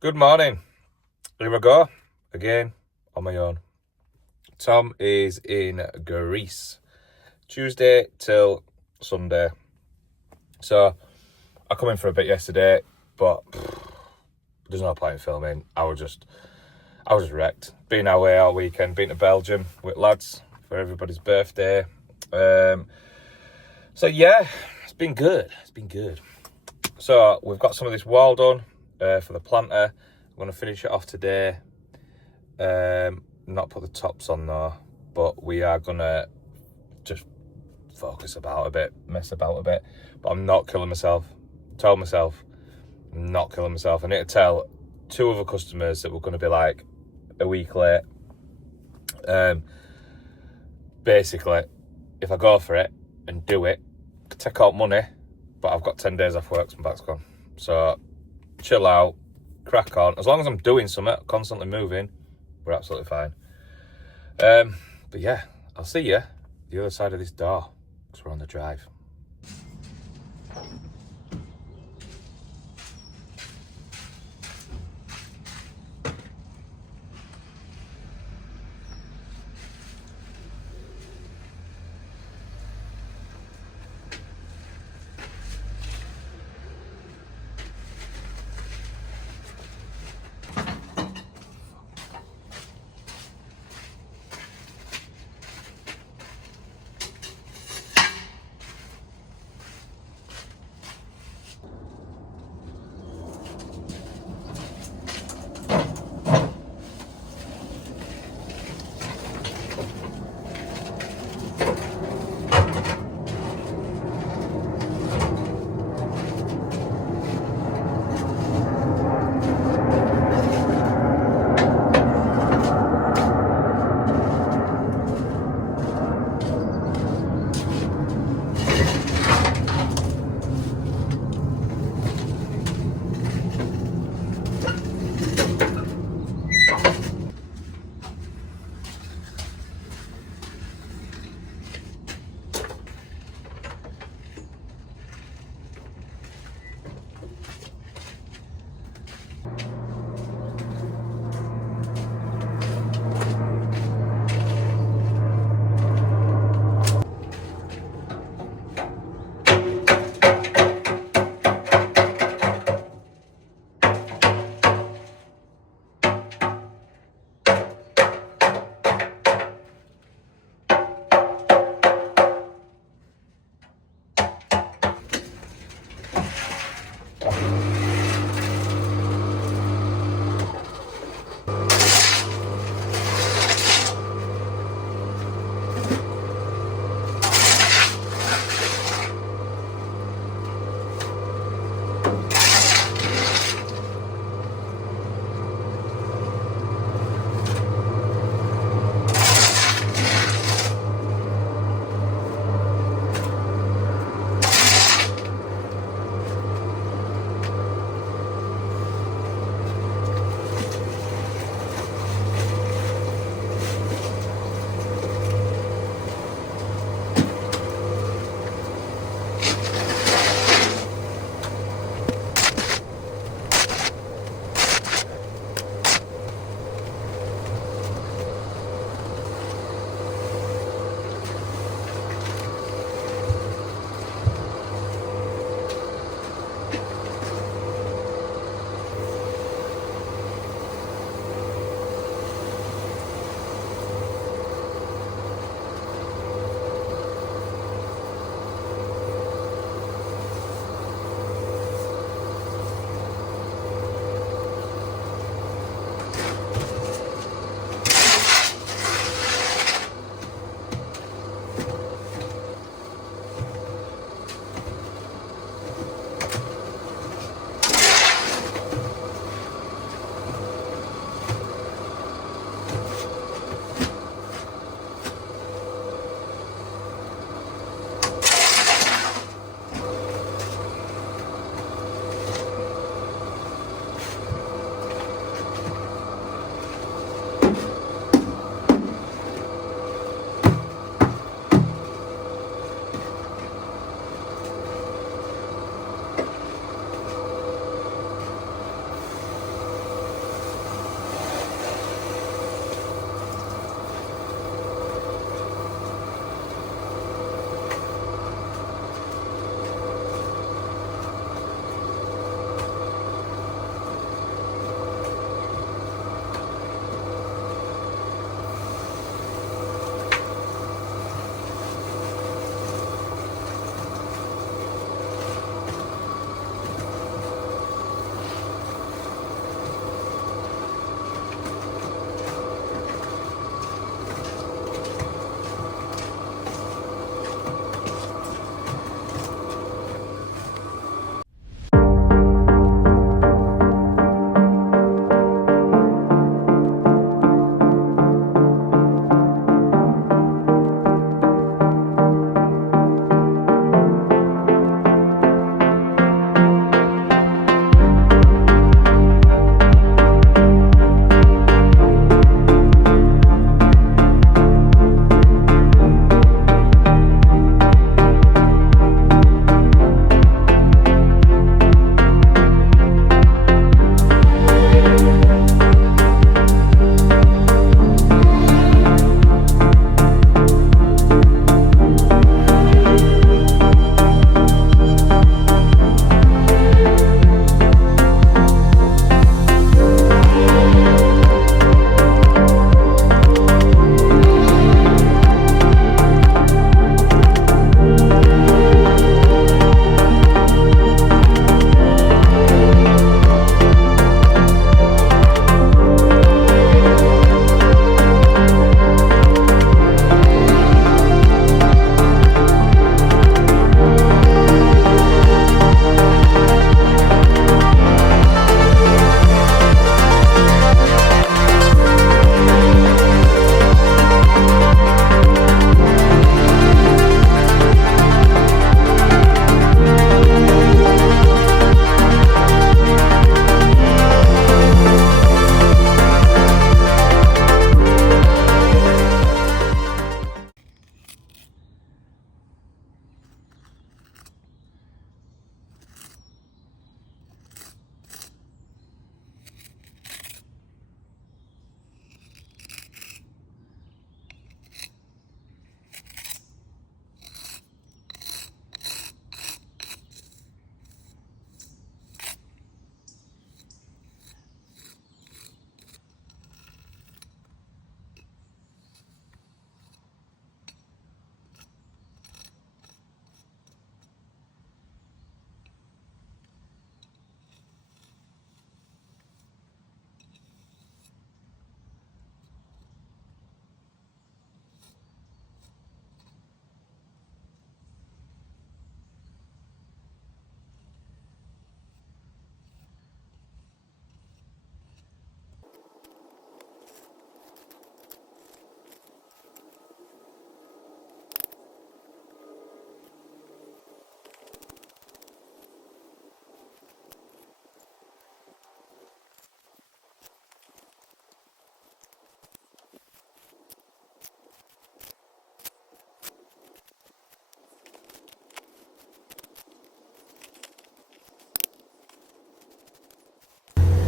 Good morning. Here I go again on my own. Tom is in Greece, Tuesday till Sunday. So I come in for a bit yesterday, but there's no point in filming. I was just wrecked. Been away all weekend, been to Belgium with lads for everybody's birthday. So yeah, it's been good. So we've got some of this wall done for the planter. I'm going to finish it off today. Not put the tops on though, but we are going to just mess about a bit. But I'm not killing myself. Told myself I'm not killing myself. I need to tell two other customers that we're going to be like a week late. Basically, if I go for it and do it, I take out money, but I've got 10 days off work, so my back's gone. So chill out, crack on. As long as I'm doing something, constantly moving, we're absolutely fine. But yeah, I'll see you the other side of this door, because we're on the drive.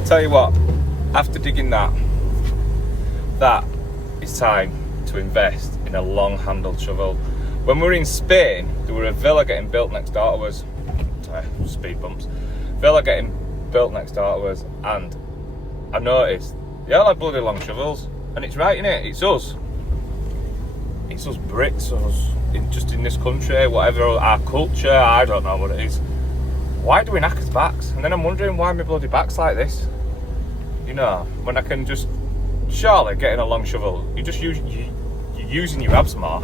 Tell you what, after digging that is time to invest in a long-handled shovel. When we were in Spain, there were a villa getting built next door to us. Sorry, speed bumps. Villa getting built next door to us, and I noticed they all had bloody long shovels, and it's right, innit? It's us. It's us Brits, just in this country, whatever our culture, I don't know what it is. Why do we knackers backs? And then I'm wondering why my bloody back's like this. You know, when I can just, surely getting a long shovel, you're using your abs more.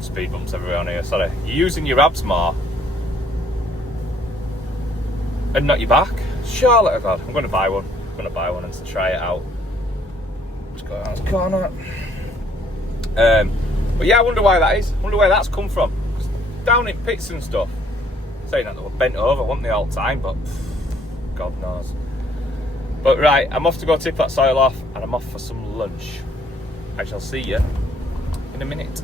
Speed bumps everywhere on here, sorry. You're using your abs more and not your back. Surely to God, I'm going to buy one. And to try it out. Let's go around this corner. But yeah, I wonder why that is. I wonder where that's come from. Because down in pits and stuff, saying that they were bent over, weren't they, all the time? But God knows. But right, I'm off to go tip that soil off, and I'm off for some lunch. I shall see you in a minute.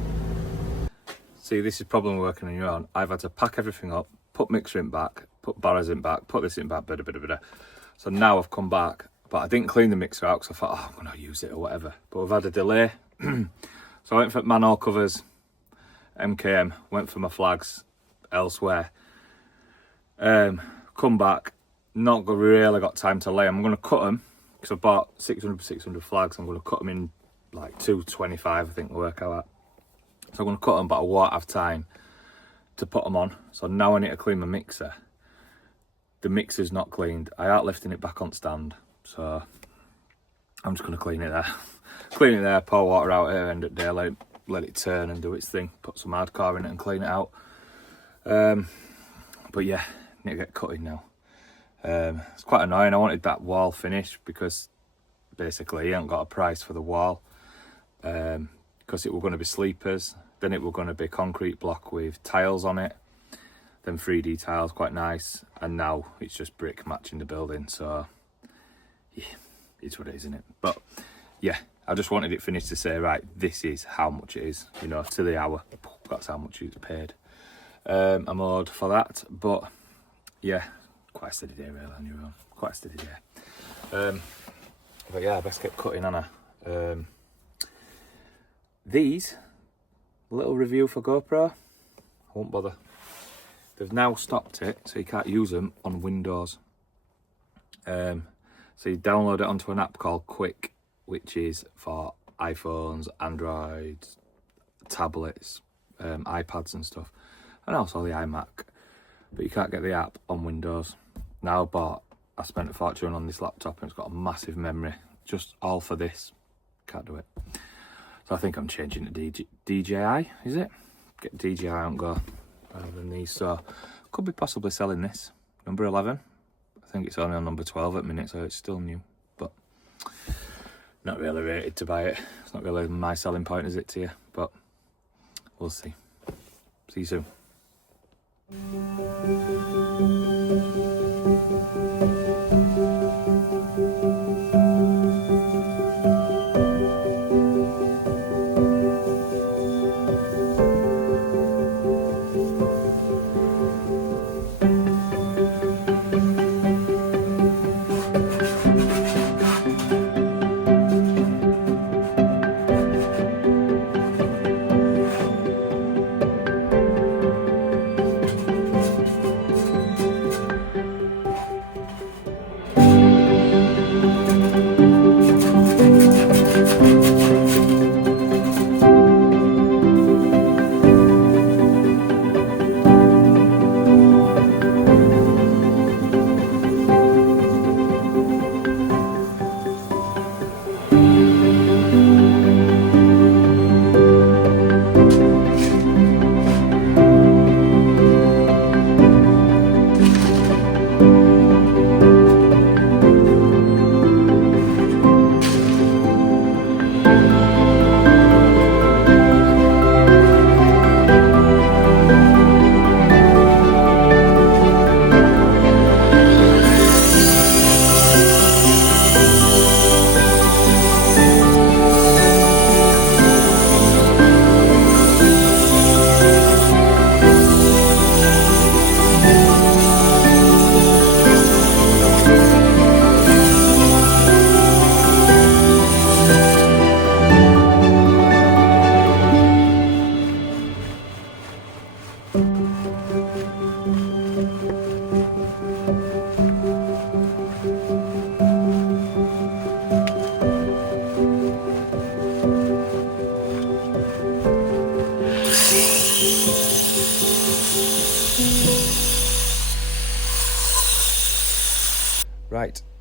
See, this is problem working on your own. I've had to pack everything up, put mixer in back, put barrows in back, put this in back, bit. So now I've come back, but I didn't clean the mixer out because I thought, I'm going to use it or whatever. But we've had a delay. So I went for manhole covers, MKM, went for my flags elsewhere. Come back, not really got time to lay them. I'm going to cut them, because I bought 600 flags. I'm going to cut them in like 225, I think will work out at. So I'm going to cut them, but I won't have time to put them on. So now I need to clean my mixer. The mixer's not cleaned. I aren't lifting it back on stand. So I'm just going to clean it there. Clean it there, pour water out here, end of day, let it turn and do its thing. Put some hardcore in it and clean it out. But yeah, need to get cutting now. It's quite annoying. I wanted that wall finished because basically he ain't got a price for the wall. Because it were going to be sleepers, then it were going to be concrete block with tiles on it, then 3D tiles, quite nice, and now it's just brick matching the building. So yeah, it's what it is, isn't it? But yeah, I just wanted it finished to say, right, this is how much it is, you know, to the hour. That's how much it's paid. I'm owed for that, but yeah, quite a steady day really on your own. Quite a steady day. But yeah, I best get cutting, Anna. These, little review for GoPro, I won't bother. They've now stopped it, so you can't use them on Windows. So you download it onto an app called Quick, which is for iPhones, Androids, tablets, iPads and stuff, and also the iMac. But you can't get the app on Windows. Now I spent a fortune on this laptop and it's got a massive memory, just all for this. Can't do it. So I think I'm changing to DJI, is it? Get DJI out and go rather than these. So could be possibly selling this. Number 11. I think it's only on number 12 at the minute, so it's still new. But not really rated to buy it. It's not really my selling point, is it, to you? But we'll see. See you soon.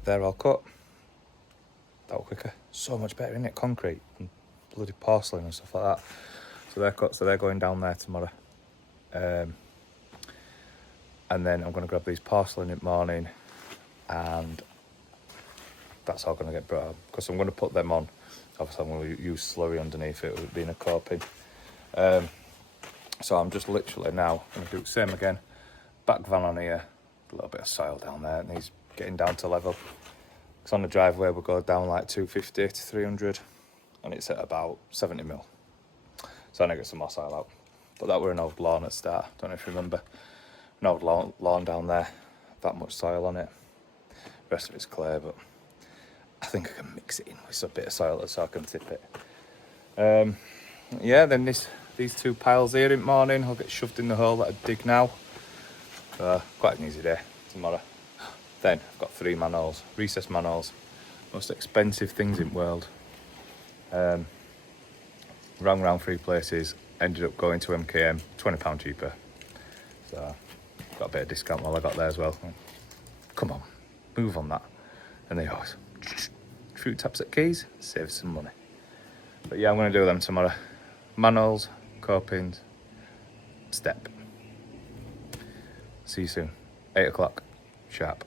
they're all cut. That was quicker. So much better, isn't it? Concrete and bloody porcelain and stuff like that. So they're cut, so they're going down there tomorrow. And then I'm going to grab these porcelain in the morning, and that's all going to get brought up, because I'm going to put them on. Obviously I'm going to use slurry underneath it with it being a coping. So I'm just literally now going to do the same again. Back van on here, a little bit of soil down there, it needs getting down to level. Because on the driveway we'll go down like 250 to 300, and it's at about 70 mil. So I need to get some more soil out. But that were an old lawn at the start, don't know if you remember. An old lawn down there, that much soil on it. The rest of it's clay, but I think I can mix it in with a bit of soil so I can tip it. Yeah, then these two piles here in the morning, I'll get shoved in the hole that I dig now. Quite an easy day tomorrow. Then I've got 3 manholes, recess manholes, most expensive things in the world. Rang round 3 places, ended up going to MKM, £20 cheaper. So got a bit of discount while I got there as well. Come on, move on that. And they always few taps at keys, save some money. But yeah, I'm going to do them tomorrow. Manholes, copings, step. See you soon. 8 o'clock sharp.